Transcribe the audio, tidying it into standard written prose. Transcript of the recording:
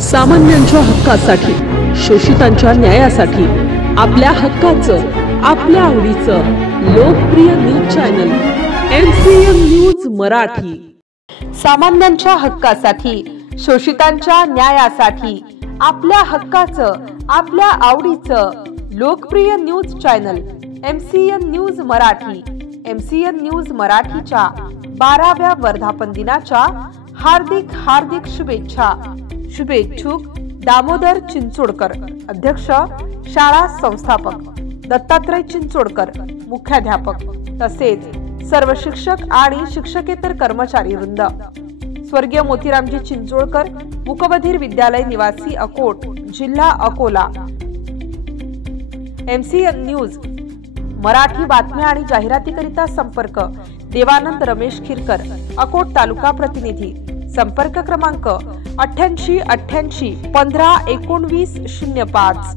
सामान्यांच्या हक्कासाठी, शोषितांच्या न्यायासाठी, आपल्या हक्काचं, आपल्या आवडीचं लोकप्रिय news channel MCM news Marathi. सामान्यांच्या हक्कासाठी, शोषितांच्या न्यायासाठी, आपल्या हक्काचं, आपल्या आवडीचं लोकप्रिय news channel MCM news Marathi. MCM news मराठीच्या 12व्या वर्धापन दिनाच्या हार्दिक शुभेच्छा। शुभेच्छुक दामोदर चिंचोडकर, अध्यक्ष, शाळा संस्थापक दत्तात्रय चिंचोडकर, मुख्याध्यापक, तसेच सर्व शिक्षक आणि शिक्षकेतर कर्मचारी वृंद। स्वर्गीय मोतीरामजी चिंचोडकर, मुकबधीर विद्यालय निवासी, अकोट, जिल्हा अकोला। MCM न्यूज मराठी बातम्या आणि जाहिरातीकरिता संपर्क देवानंद रमेश खिरकर, अकोट तालुका प्रतिनिधी। संपर्क क्रमांक 88 88 15 19 05।